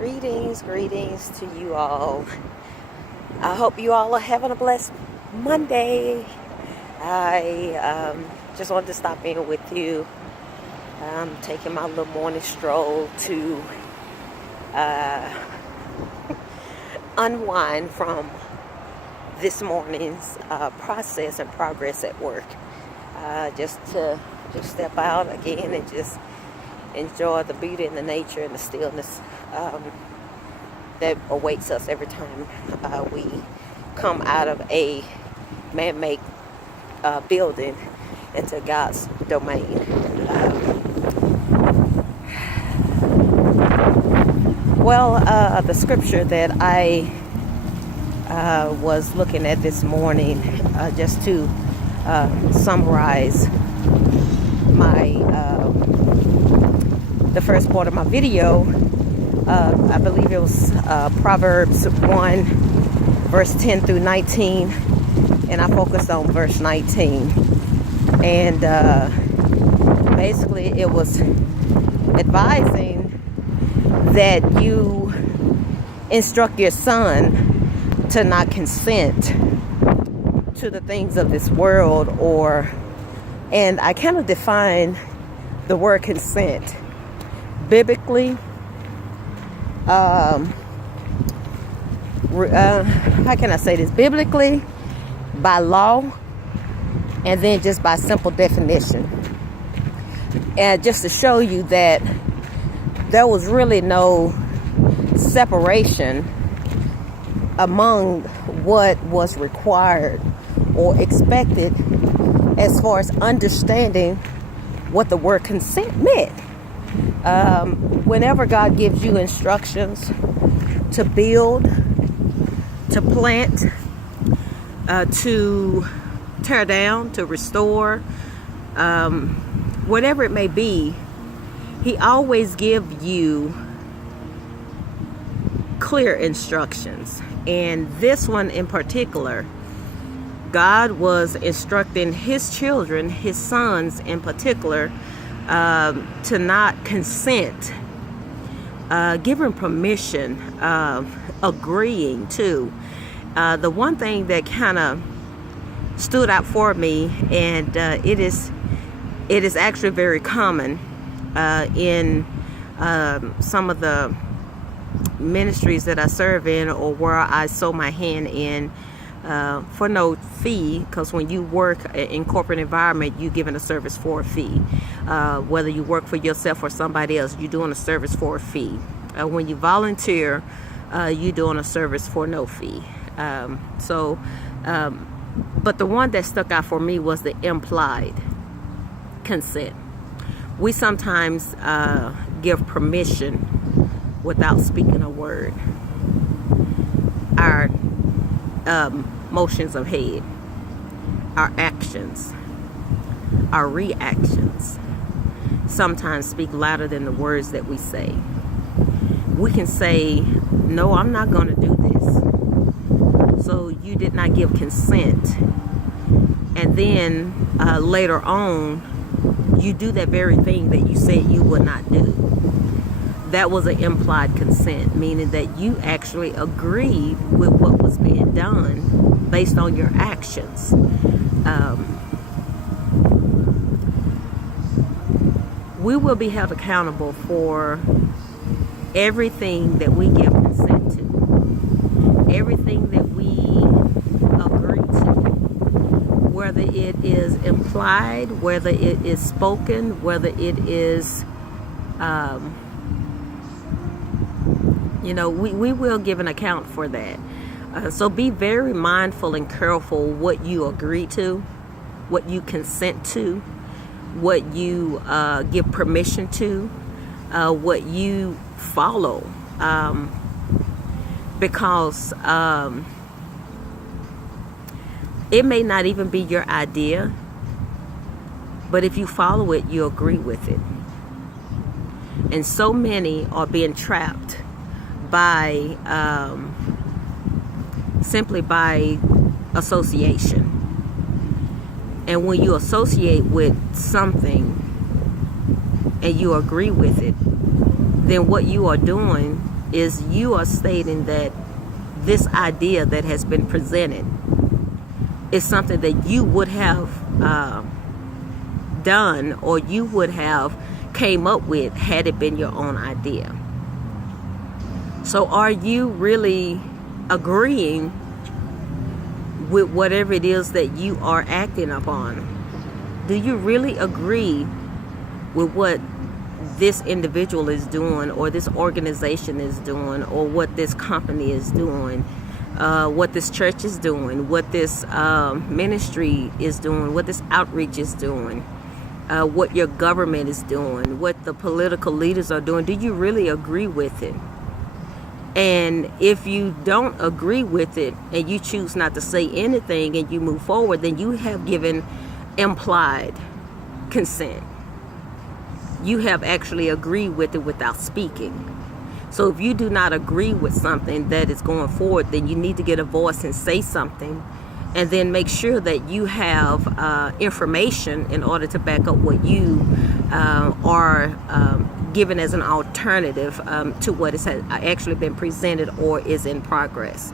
Greetings to you all. I hope you all are having a blessed Monday. I just wanted to stop in with you. I'm taking my little morning stroll to unwind from this morning's process and progress at work. Just to step out again and just enjoy the beauty and the nature and the stillness that awaits us every time we come out of a man-made building into God's domain. The scripture that I was looking at this morning, just to summarize the first part of my video, I believe it was Proverbs 1 verse 10 through 19, and I focused on verse 19, and basically it was advising that you instruct your son to not consent to the things of this world, and I kind of define the word consent biblically. How can I say this? Biblically, by law, and then just by simple definition. And just to show you that there was really no separation among what was required or expected as far as understanding what the word consent meant. Whenever God gives you instructions to build, to plant, to tear down, to restore, whatever it may be, He always gives you clear instructions. And this one in particular, God was instructing His children, His sons in particular, to not consent, giving permission, agreeing to. The one thing that kind of stood out for me, and it is actually very common in some of the ministries that I serve in, or where I sow my hand in, for no fee, because when you work in corporate environment, you're given a service for a fee. Whether you work for yourself or somebody else, you're doing a service for a fee. When you volunteer, you're doing a service for no fee. But the one that stuck out for me was the implied consent. We sometimes give permission without speaking a word. Our motions of head, our actions, our reactions sometimes speak louder than the words that we say. We can say, no, I'm not going to do this. So you did not give consent. And then later on, you do that very thing that you said you would not do. That was an implied consent, meaning that you actually agreed with what was being done based on your actions. We will be held accountable for everything that we give consent to, everything that we agree to, whether it is implied, whether it is spoken, whether it is we will give an account for that. So be very mindful and careful what you agree to, what you consent to, what you give permission to, what you follow. Because it may not even be your idea, but if you follow it, you agree with it. And so many are being trapped by simply by association. And when you associate with something and you agree with it, then what you are doing is you are stating that this idea that has been presented is something that you would have done, or you would have came up with had it been your own idea. So are you really agreeing with whatever it is that you are acting upon? Do you really agree with what this individual is doing, or this organization is doing, or what this company is doing, what this church is doing, what this ministry is doing, what this outreach is doing, what your government is doing, what the political leaders are doing? Do you really agree with it? And if you don't agree with it and you choose not to say anything and you move forward, then you have given implied consent. You have actually agreed with it without speaking. So if you do not agree with something that is going forward, then you need to get a voice and say something, and then make sure that you have information in order to back up what you are given as an alternative to what has actually been presented or is in progress.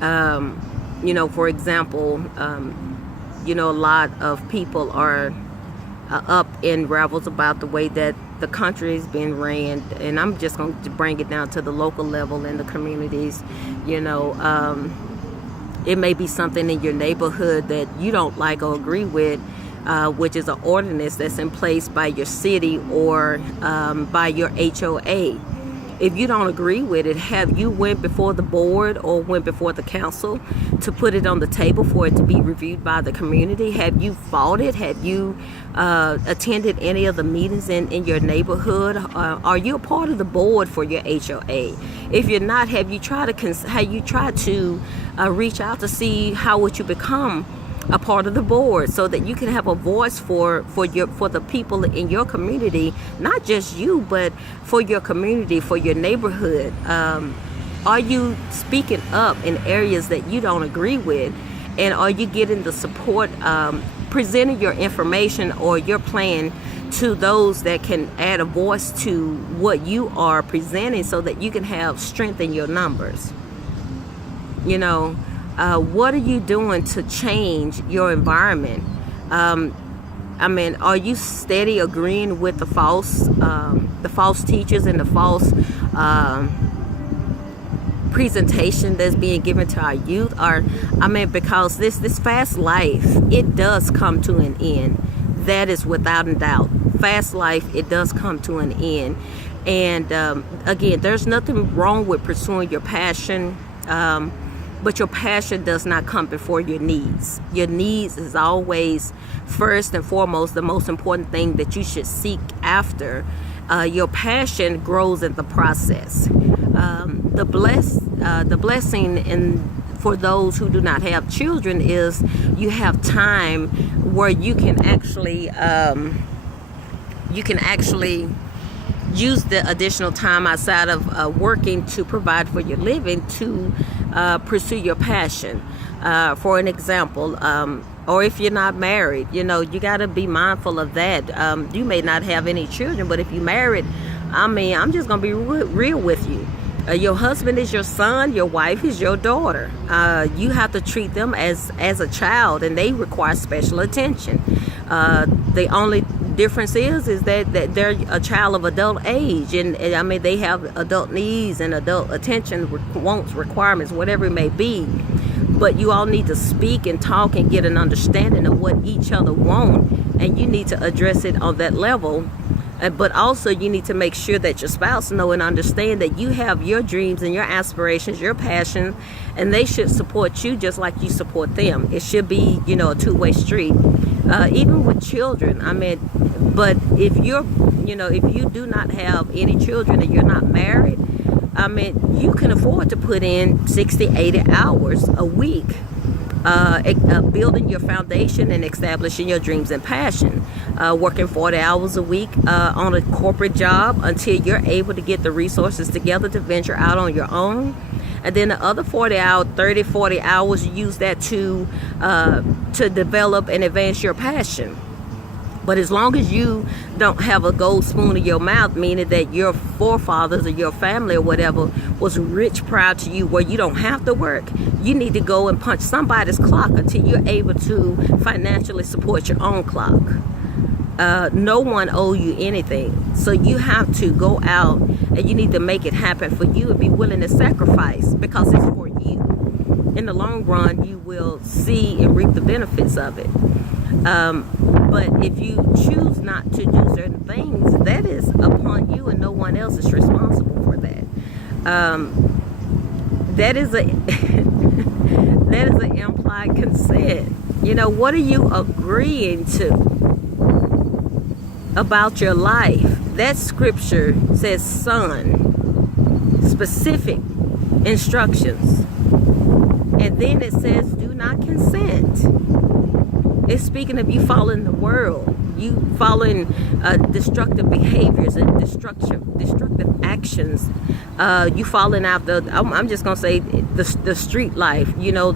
For example, a lot of people are up in revels about the way that the country is being ran, and I'm just going to bring it down to the local level in the communities. It may be something in your neighborhood that you don't like or agree with, which is an ordinance that's in place by your city or by your HOA. If you don't agree with it, have you went before the board or went before the council to put it on the table for it to be reviewed by the community? Have you fought it? Have you attended any of the meetings in your neighborhood? Are you a part of the board for your HOA? If you're not, have you tried to reach out to see how would you become a part of the board, so that you can have a voice for the people in your community, not just you, but for your community, for your neighborhood? Are you speaking up in areas that you don't agree with, and are you getting the support, presenting your information or your plan to those that can add a voice to what you are presenting, so that you can have strength in your numbers? What are you doing to change your environment? Are you steady agreeing with the false teachers and the false presentation that's being given to our youth? Because this fast life, it does come to an end. That is without a doubt. Fast life, it does come to an end. And again, there's nothing wrong with pursuing your passion. But your passion does not come before your needs. Your needs is always first and foremost the most important thing that you should seek after. Your passion grows in the process. The blessing for those who do not have children is you have time where you can actually use the additional time outside of working to provide for your living to pursue your passion. For an example, or if you're not married, you got to be mindful of that. You may not have any children, but if you're married, I'm just going to be real with you. Your husband is your son, your wife is your daughter. You have to treat them as a child, and they require special attention. The only difference is that they're a child of adult age, and they have adult needs and adult attention, wants, requirements, whatever it may be. But you all need to speak and talk and get an understanding of what each other want, and you need to address it on that level. But also you need to make sure that your spouse know and understand that you have your dreams and your aspirations, your passion, and they should support you just like you support them. It should be, a two-way street. Even with children, but if if you do not have any children and you're not married, you can afford to put in 60, 80 hours a week, building your foundation and establishing your dreams and passion, working 40 hours a week on a corporate job until you're able to get the resources together to venture out on your own. And then the other 40 hours, you use that to develop and advance your passion. But as long as you don't have a gold spoon in your mouth, meaning that your forefathers or your family or whatever was rich prior to you, where you don't have to work, you need to go and punch somebody's clock until you're able to financially support your own clock. No one owe you anything. So you have to go out and you need to make it happen for you and be willing to sacrifice, because it's for you. In the long run, you will see and reap the benefits of it. But if you choose not to do certain things, that is upon you, and no one else is responsible for that. That is a that is an implied consent. You know, what are you agreeing to about your life? That scripture says, son, specific instructions. And then it says, do not consent. It's speaking of you following the world, you following destructive behaviors and destructive actions. You following out I'm just gonna say the street life. You know,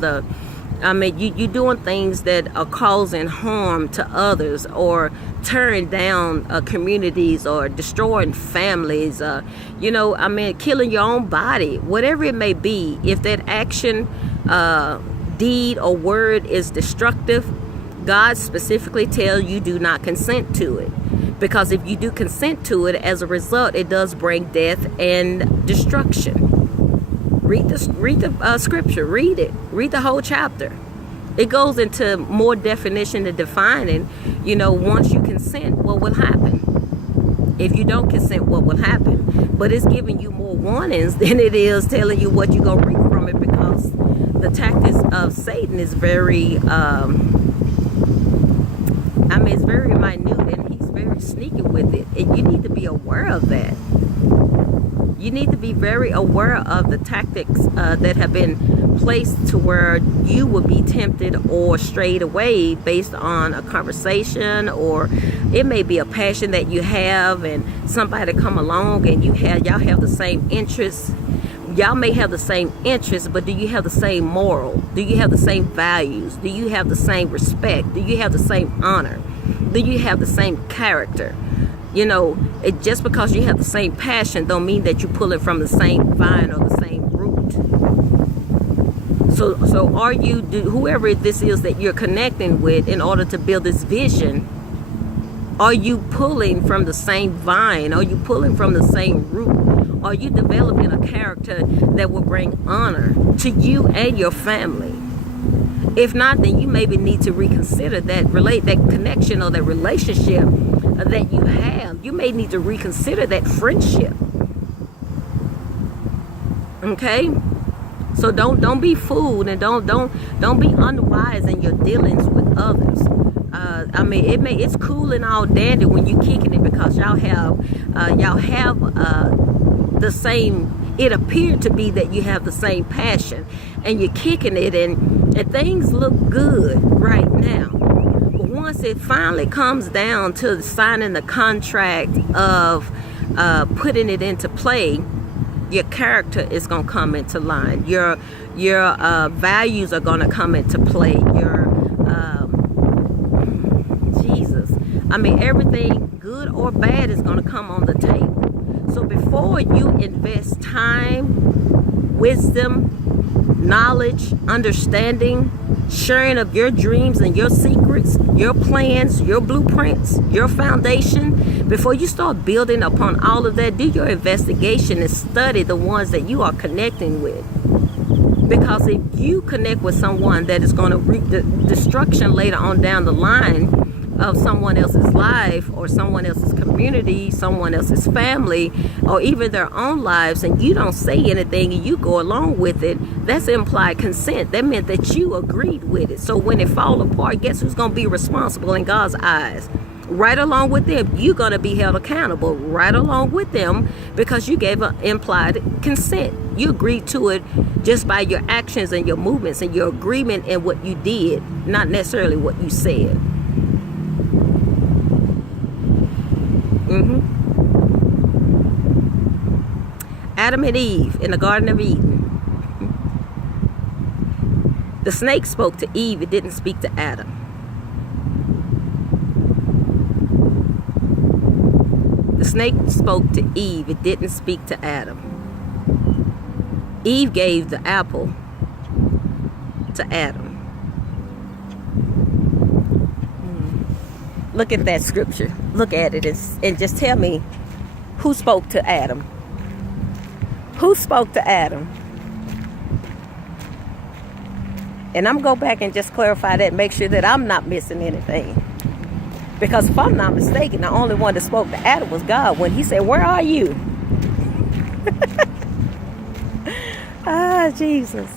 you doing things that are causing harm to others, or tearing down communities, or destroying families. Killing your own body, whatever it may be. If that action, deed, or word is destructive, God specifically tells you do not consent to it. Because if you do consent to it, as a result, it does bring death and destruction. Read the scripture. Read it. Read the whole chapter. It goes into more definition and defining, once you consent, what will happen. If you don't consent, what will happen. But it's giving you more warnings than it is telling you what you're going to reap from it, because the tactics of Satan is very... it's very minute, and he's very sneaky with it. And you need to be aware of that. You need to be very aware of the tactics that have been placed to where you would be tempted or strayed away based on a conversation, or it may be a passion that you have, and somebody come along and y'all have the same interests. Y'all may have the same interests, but do you have the same moral? Do you have the same values? Do you have the same respect? Do you have the same honor? Do you have the same character? Just because you have the same passion don't mean that you pull it from the same vine or the same root. So are you, whoever this is that you're connecting with in order to build this vision, are you pulling from the same vine? Are you pulling from the same root? Are you developing a character that will bring honor to you and your family? If not, then you maybe need to reconsider that connection or that relationship that you have. You may need to reconsider that friendship. Okay? So don't be fooled, and don't be unwise in your dealings with others. It's cool and all dandy when you kicking it, because y'all have the same. It appeared to be that you have the same passion, and you're kicking it, and things look good right now. But once it finally comes down to signing the contract of putting it into play, your character is going to come into line. Your values are going to come into play. Everything good or bad is going to come on the table. So before you invest time, wisdom, knowledge, understanding, sharing of your dreams and your secrets, your plans, your blueprints, your foundation, before you start building upon all of that, do your investigation and study the ones that you are connecting with. Because if you connect with someone that is going to reap the destruction later on down the line of someone else's life, or someone else's community, someone else's family, or even their own lives, and you don't say anything and you go along with it, that's implied consent. That meant that you agreed with it. So when it falls apart, guess who's going to be responsible in God's eyes? Right along with them. You're going to be held accountable right along with them, because you gave an implied consent. You agreed to it just by your actions and your movements and your agreement in what you did, not necessarily what you said. Adam and Eve in the Garden of Eden. The snake spoke to Eve. It didn't speak to Adam. snake spoke to Eve. It didn't speak to Adam. Eve gave the apple to Adam. Look at that scripture. Look at it and just tell me who spoke to Adam. Who spoke to Adam? And I'm going to go back and just clarify that, make sure that I'm not missing anything. Because if I'm not mistaken, the only one that spoke to Adam was God when he said, "Where are you?" Ah, Jesus.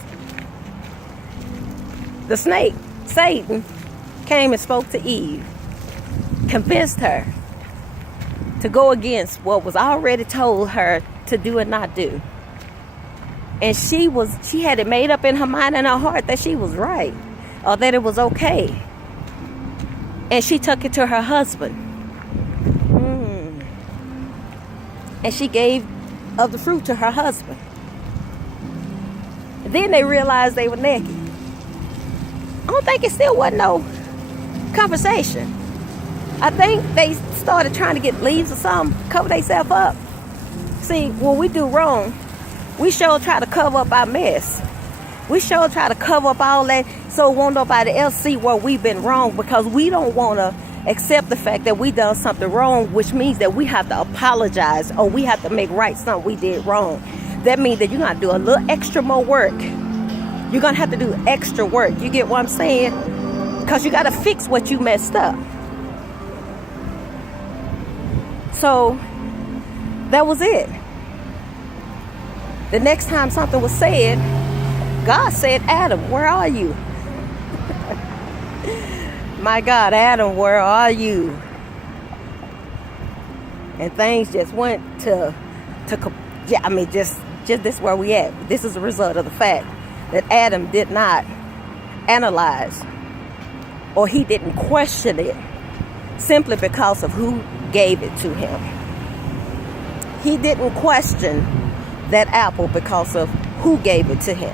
The snake, Satan, came and spoke to Eve, convinced her to go against what was already told her to do and not do. And she had it made up in her mind and her heart that she was right, or that it was okay. And she took it to her husband. And she gave of the fruit to her husband. And then they realized they were naked. I don't think it still wasn't no conversation. I think they started trying to get leaves or something, cover themselves up. See, when we do wrong, we sure try to cover up our mess. We sure try to cover up all that so won't nobody else see where we've been wrong, because we don't want to accept the fact that we done something wrong, which means that we have to apologize or we have to make right something we did wrong. That means that you're going to do a little extra more work. You're going to have to do extra work. You get what I'm saying? Because you got to fix what you messed up. So that was it. The next time something was said, God said, "Adam, where are you?" My God, Adam, where are you? And things just went to yeah, I mean, just this is where we at. This is a result of the fact that Adam did not analyze, or he didn't question it, simply because of who gave it to him. He didn't question that apple because of who gave it to him.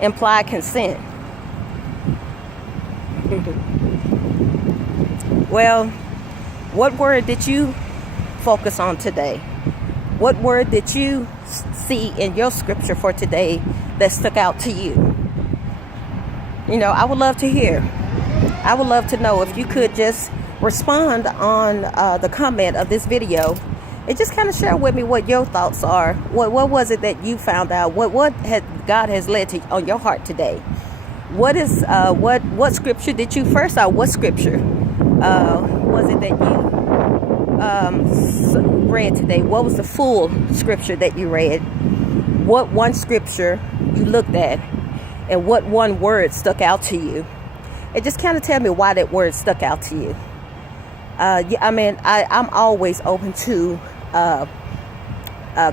Implied consent. Well, what word did you focus on today? What word did you see in your scripture for today that stuck out to you? You know, I would love to hear. I would love to know if you could just respond on the comment of this video and just kind of share with me what your thoughts are. What was it that you found out? What had God has led to on your heart today? What is what scripture did you first out? What scripture was it that you read today? What was the full scripture that you read? What one scripture you looked at, and what one word stuck out to you? And just kind of tell me why that word stuck out to you. I mean, I'm always open to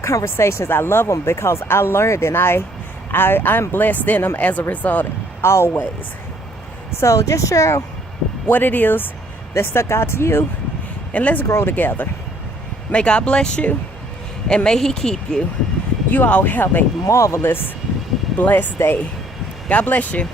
conversations. I love them because I learned, and I'm blessed in them as a result, always. So just share what it is that stuck out to you, and let's grow together. May God bless you, and may He keep you. You all have a marvelous, blessed day. God bless you.